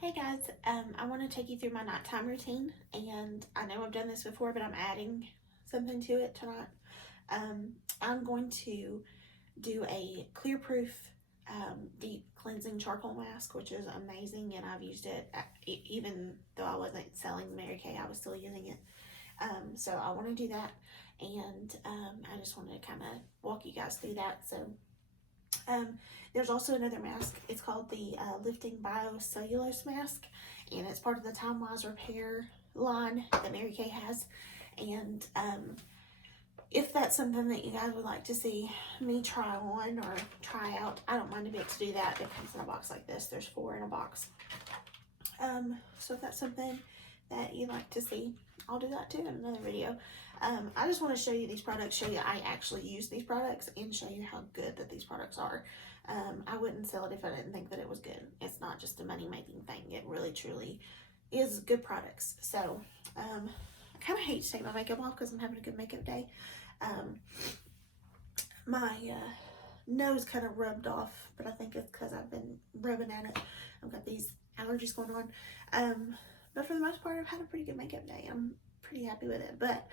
Hey guys, I want to take you through my nighttime routine, and I know I've done this before, but I'm adding something to it tonight. I'm going to do a Clearproof deep cleansing charcoal mask, which is amazing, and I've used it even though I wasn't selling Mary Kay, I was still using it. So I want to do that, and I just wanted to kind of walk you guys through that. So there's also another mask. It's called the Lifting Biocellulose Mask, and it's part of the Time Wise Repair line that Mary Kay has. And if that's something that you guys would like to see me try on or try out, I don't mind a bit to do that. It comes in a box like this. There's 4 in a box. So if that's something that you'd like to see, I'll do that too in another video. I just want to show you these products, show you I actually use these products, and show you how good that these products are. I wouldn't sell it if I didn't think that it was good. It's not just a money-making thing. It really, truly is good products. So, I kind of hate to take my makeup off because I'm having a good makeup day. My nose kind of rubbed off, but I think it's because I've been rubbing at it. I've got these allergies going on. But for the most part, I've had a pretty good makeup day. I'm pretty happy with it, but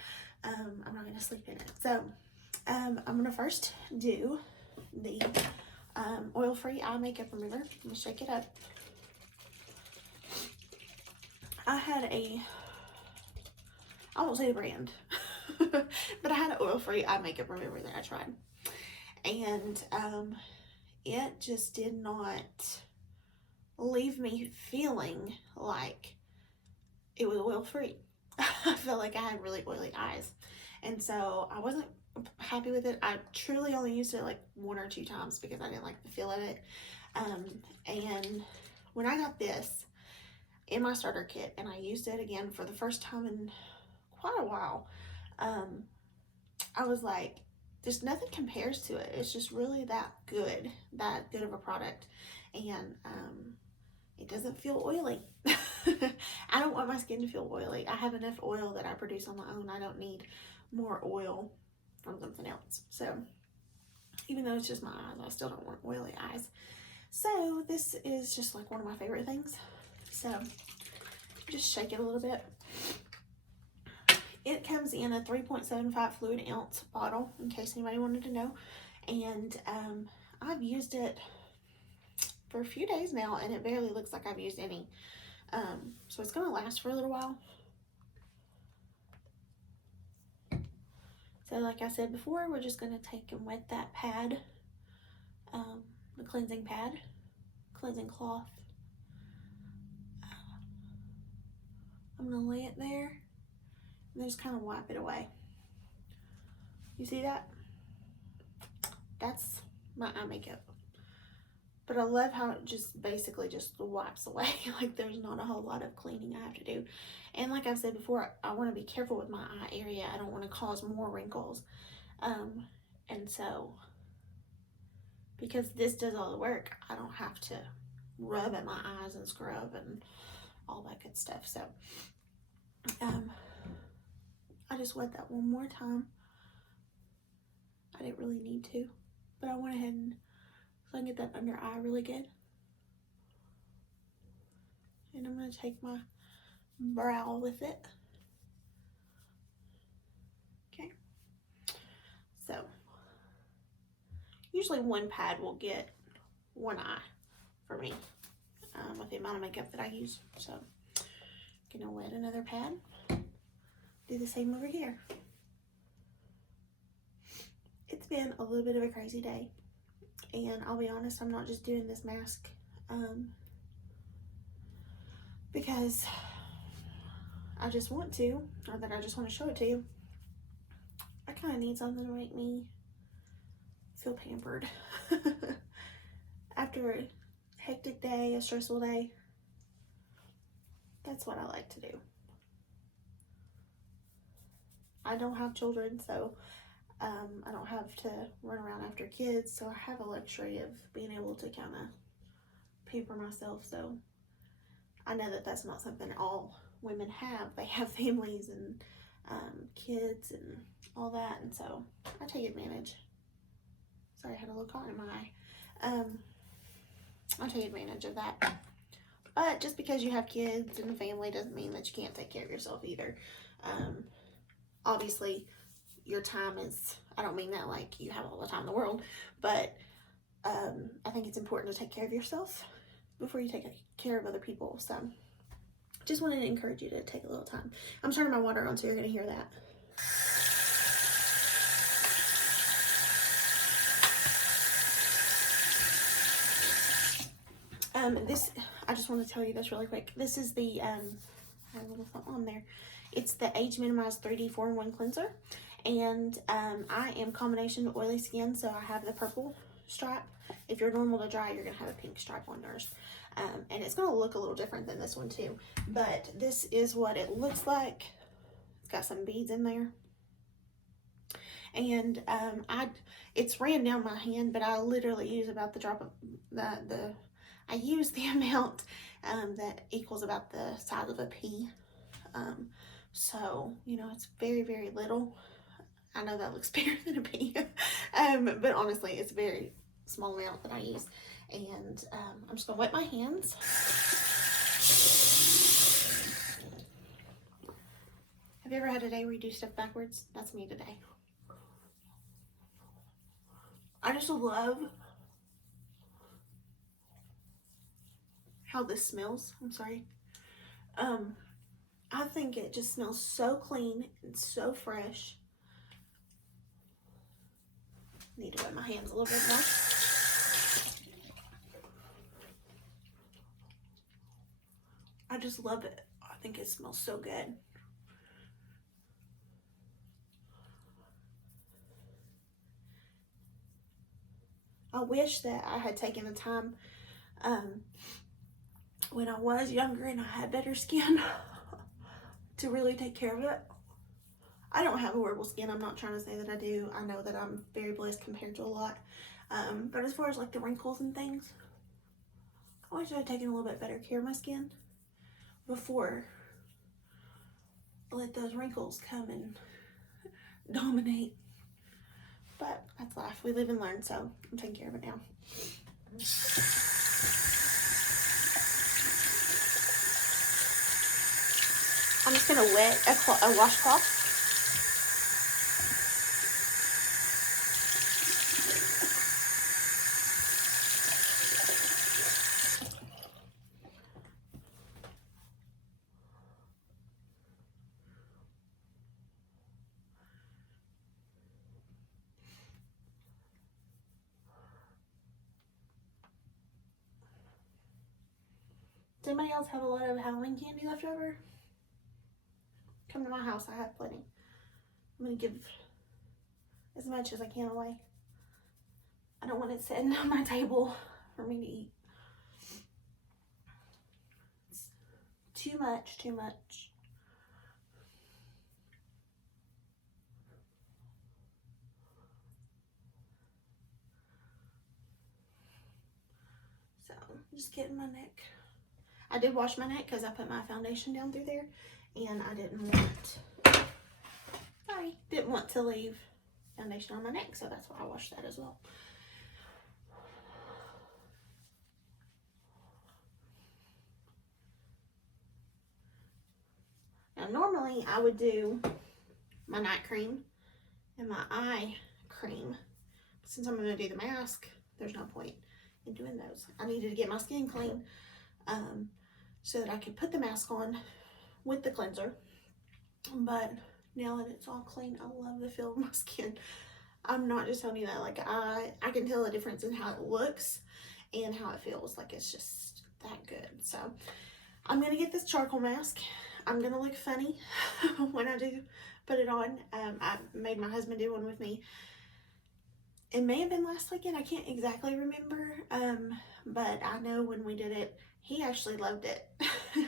I'm not going to sleep in it. So I'm going to first do the oil-free eye makeup remover. I'm going to shake it up. I had I won't say the brand, but I had an oil-free eye makeup remover that I tried. And it just did not leave me feeling like it was oil-free. I felt like I had really oily eyes, and so I wasn't happy with it. I truly only used it like 1 or 2 times because I didn't like the feel of it. And when I got this in my starter kit and I used it again for the first time in quite a while, I was like, there's nothing compares to it. It's just really that good of a product, and it doesn't feel oily. I don't want my skin to feel oily. I have enough oil that I produce on my own. I don't need more oil from something else. So even though it's just my eyes, I still don't want oily eyes. So this is just like one of my favorite things. So just shake it a little bit. It comes in a 3.75 fluid ounce bottle, in case anybody wanted to know. And I've used it for a few days now, and it barely looks like I've used any. So it's going to last for a little while. So like I said before, we're just going to take and wet that pad, the cleansing pad, cleansing cloth. I'm going to lay it there and just kind of wipe it away. You see that? That's my eye makeup. But I love how it just basically just wipes away. Like there's not a whole lot of cleaning I have to do. And like I've said before, I want to be careful with my eye area. I don't want to cause more wrinkles. And so, because this does all the work, I don't have to rub at my eyes and scrub and all that good stuff. So, I just wet that one more time. I didn't really need to, but I went ahead and so I can get that under eye really good. And I'm going to take my brow with it. Okay. So, usually one pad will get one eye for me with the amount of makeup that I use. So, I'm going to wet another pad. Do the same over here. It's been a little bit of a crazy day. And I'll be honest, I'm not just doing this mask because I just want to, or that I just want to show it to you. I kind of need something to make me feel pampered. After a hectic day, a stressful day, that's what I like to do. I don't have children, so I don't have to run around after kids, so I have a luxury of being able to kind of pamper myself. So I know that that's not something all women have. They have families and kids and all that, and so I take advantage. Sorry, I had a little cotton in my eye. I take advantage of that. But just because you have kids and a family doesn't mean that you can't take care of yourself either. Obviously, your time is, I don't mean that like you have all the time in the world, but I think it's important to take care of yourself before you take care of other people. So just wanted to encourage you to take a little time. I'm turning my water on so you're going to hear that. This, I just want to tell you this really quick. This is the, I have a little something on there. It's the Age Minimized 3D 4-in-1 Cleanser. And I am combination oily skin, so I have the purple stripe. If you're normal to dry, you're going to have a pink stripe on yours. And it's going to look a little different than this one too. But this is what it looks like. It's got some beads in there. And it's ran down my hand, but I literally use about the drop of I use the amount that equals about the size of a pea. So, you know, it's very, very little. I know that looks bigger than a pea, but honestly, it's a very small amount that I use. And I'm just gonna wet my hands. Have you ever had a day where you do stuff backwards? That's me today. I just love how this smells. I'm sorry. I think it just smells so clean and so fresh. Need to wet my hands a little bit more. I just love it. I think it smells so good. I wish that I had taken the time when I was younger and I had better skin to really take care of it. I don't have horrible skin. I'm not trying to say that I do. I know that I'm very blessed compared to a lot. But as far as like the wrinkles and things, I wish I had taken a little bit better care of my skin before I let those wrinkles come and dominate. But that's life. We live and learn, so I'm taking care of it now. I'm just going to wet a washcloth. Does anybody else have a lot of Halloween candy left over? Come to my house, I have plenty. I'm gonna give as much as I can away. I don't want it sitting on my table for me to eat. It's too much, too much. So, just getting my neck. I did wash my neck because I put my foundation down through there, and I didn't want to leave foundation on my neck, so that's why I washed that as well. Now normally I would do my night cream and my eye cream. Since I'm going to do the mask, there's no point in doing those. I needed to get my skin clean so that I could put the mask on with the cleanser. But now that it's all clean, I love the feel of my skin. I'm not just telling you that. Like I can tell the difference in how it looks and how it feels. Like it's just that good. So I'm going to get this charcoal mask. I'm going to look funny when I do put it on. I made my husband do one with me. It may have been last weekend. I can't exactly remember. But I know when we did it, he actually loved it.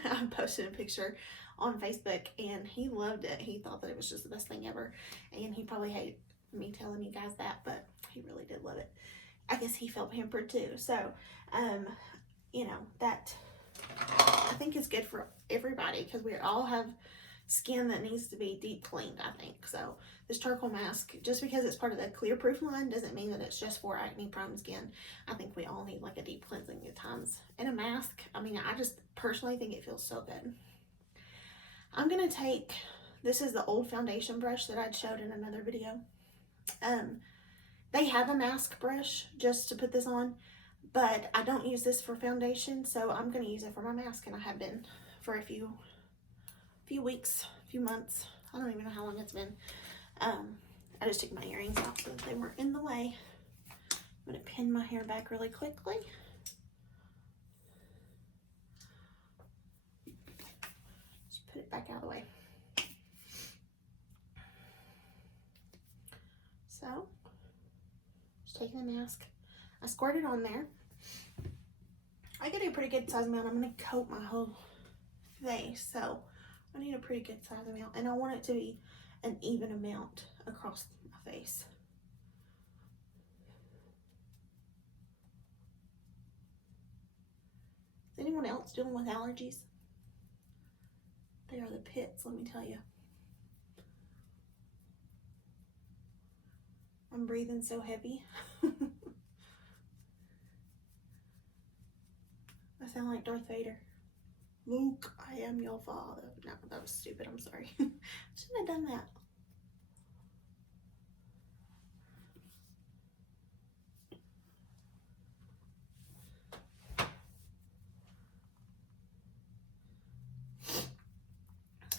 I posted a picture on Facebook and he loved it. He thought that it was just the best thing ever. And he probably hated me telling you guys that, but he really did love it. I guess he felt pampered too. So, you know, that I think is good for everybody because we all have skin that needs to be deep cleaned, I think. So this charcoal mask, just because it's part of the Clearproof line, doesn't mean that it's just for acne prone skin. I think we all need like a deep cleansing at times. And a mask, I mean, I just personally think it feels so good. I'm gonna take, this is the old foundation brush that I'd showed in another video. They have a mask brush just to put this on, but I don't use this for foundation, so I'm gonna use it for my mask, and I have been for a few weeks, few months. I don't even know how long it's been. I just took my earrings out so that they weren't in the way. I'm gonna pin my hair back really quickly. Just put it back out of the way. So, just taking the mask. I squirt it on there. I get a pretty good size amount. I'm gonna coat my whole face, so I need a pretty good size amount, and I want it to be an even amount across my face. Is anyone else dealing with allergies? They are the pits, let me tell you. I'm breathing so heavy. I sound like Darth Vader. Luke, I am your father. No, that was stupid. I'm sorry. Shouldn't have done that.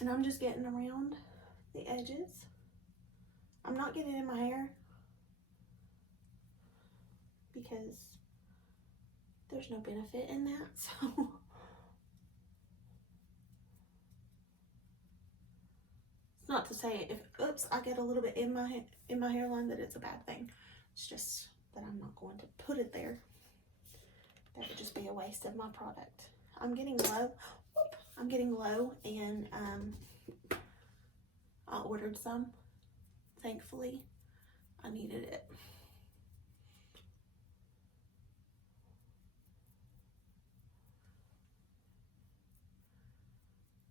And I'm just getting around the edges. I'm not getting in my hair because there's no benefit in that, so. It's not to say if, oops, I get a little bit in my hairline that it's a bad thing. It's just that I'm not going to put it there. That would just be a waste of my product. I'm getting low. I'm getting low, and I ordered some. Thankfully, I needed it.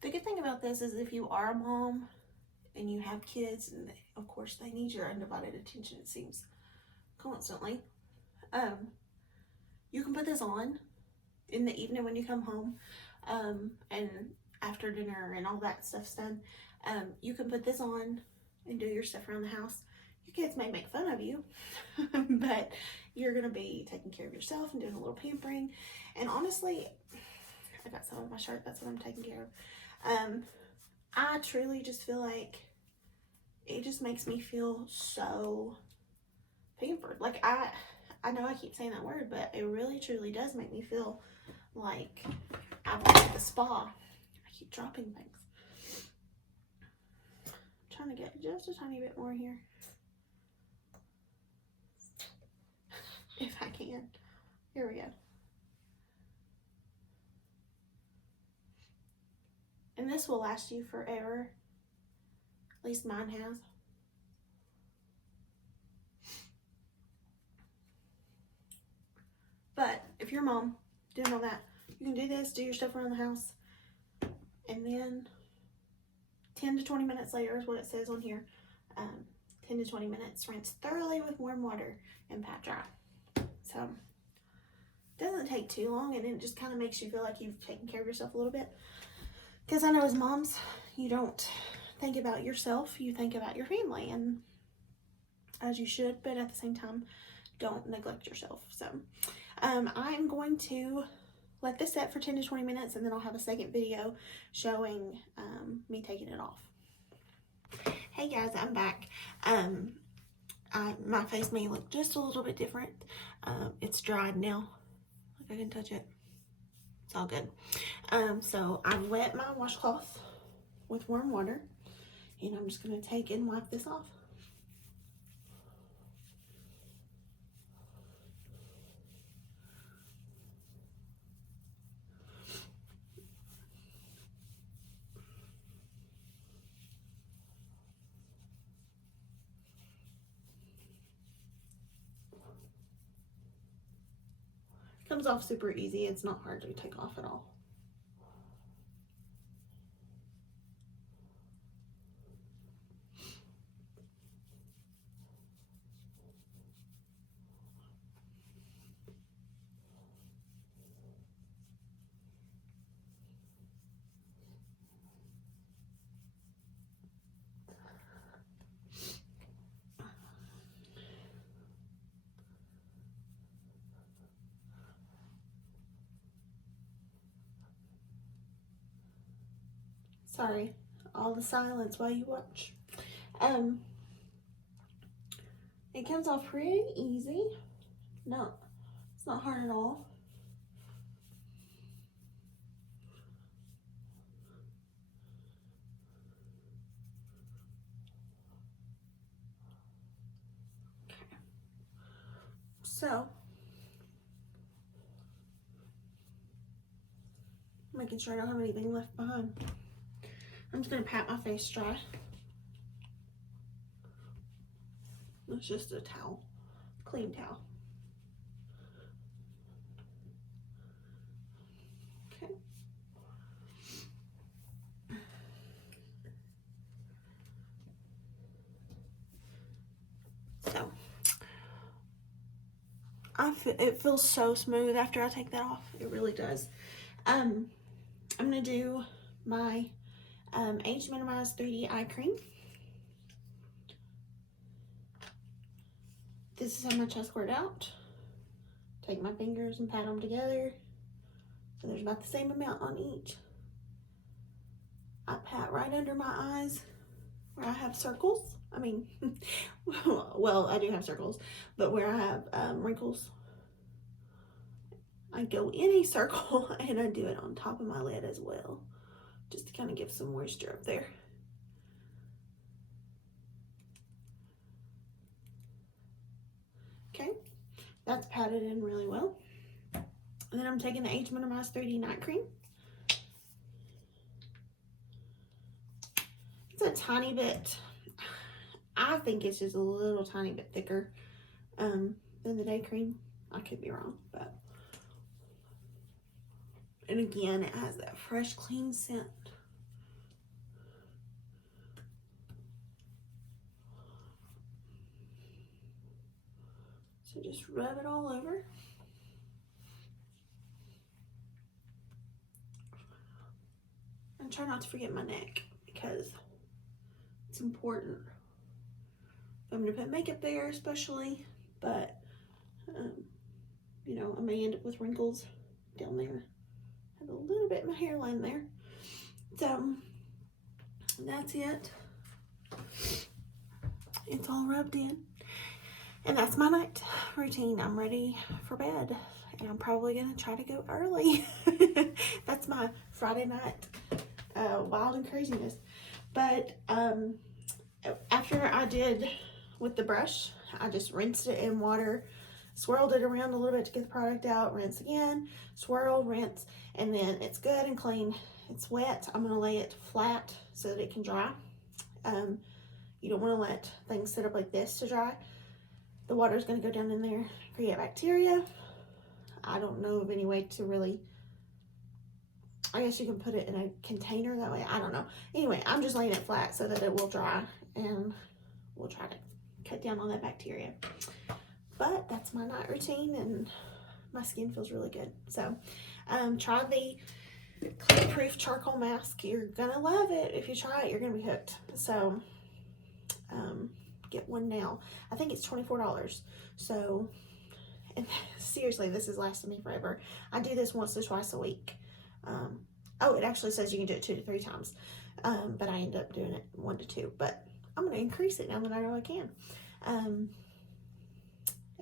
The good thing about this is if you are a mom and you have kids, and of course they need your undivided attention, it seems, constantly, you can put this on in the evening when you come home, and after dinner and all that stuff's done. You can put this on and do your stuff around the house. Your kids may make fun of you, but you're gonna be taking care of yourself and doing a little pampering. And honestly, I got some of my shirt, that's what I'm taking care of. I truly just feel like it just makes me feel so pampered. Like, I know I keep saying that word, but it really truly does make me feel like I went to the spa. I keep dropping things. I'm trying to get just a tiny bit more here. If I can. Here we go. And this will last you forever. At least mine has. But if you're a mom doing all that, you can do this, do your stuff around the house, and then 10 to 20 minutes later is what it says on here. 10 to 20 minutes, rinse thoroughly with warm water and pat dry. So it doesn't take too long, and it just kind of makes you feel like you've taken care of yourself a little bit. Because I know as moms, you don't think about yourself, you think about your family, and as you should, but at the same time, don't neglect yourself. So I'm going to let this set for 10 to 20 minutes, and then I'll have a second video showing me taking it off. Hey guys, I'm back. My face may look just a little bit different. It's dried now. Like I can touch it. It's all good. So I've wet my washcloth with warm water, and I'm just going to take and wipe this off. Comes off super easy. It's not hard to take off at all. Sorry, all the silence while you watch. It comes off pretty easy. No, it's not hard at all. Okay. So, making sure I don't have anything left behind. I'm just gonna pat my face dry. It's just a towel, clean towel. Okay. So, it feels so smooth after I take that off. It really does. I'm gonna do my Age Minimized 3D Eye Cream. This is how much I squirt out. Take my fingers and pat them together. So there's about the same amount on each. I pat right under my eyes where I have circles. I mean, well, I do have circles, but where I have wrinkles, I go in a circle and I do it on top of my lid as well, just to kind of give some moisture up there. Okay, that's patted in really well. And then I'm taking the Age Minimized 3D Night Cream. It's a tiny bit, I think it's just a little tiny bit thicker than the day cream. I could be wrong, but. And again, it has that fresh, clean scent. So just rub it all over. And try not to forget my neck, because it's important. I'm gonna put makeup there especially, but you know, I may end up with wrinkles down there. Have a little bit of my hairline there. So that's it. It's all rubbed in. And that's my night routine. I'm ready for bed. And I'm probably gonna try to go early. That's my Friday night wild and craziness. But after I did with the brush, I just rinsed it in water, swirled it around a little bit to get the product out, rinse again, swirl, rinse, and then it's good and clean. It's wet. I'm gonna lay it flat so that it can dry. You don't wanna let things sit up like this to dry. The water is gonna go down in there, create bacteria. I don't know of any way to really, I guess you can put it in a container that way. I don't know. Anyway, I'm just laying it flat so that it will dry, and we'll try to cut down on that bacteria. But that's my night routine, and my skin feels really good. So try the Clearproof Charcoal Mask. You're gonna love it. If you try it, you're gonna be hooked. So get one now. I think it's $24. So, and seriously, this has lasted me forever. I do this once or twice a week. Oh, it actually says you can do it 2 to 3 times, but I end up doing it 1 to 2. But I'm gonna increase it now that I know I can.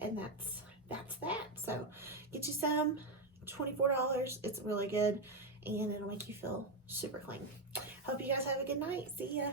And that's that. So get you some, $24. It's really good, and it'll make you feel super clean. Hope you guys have a good night. See ya.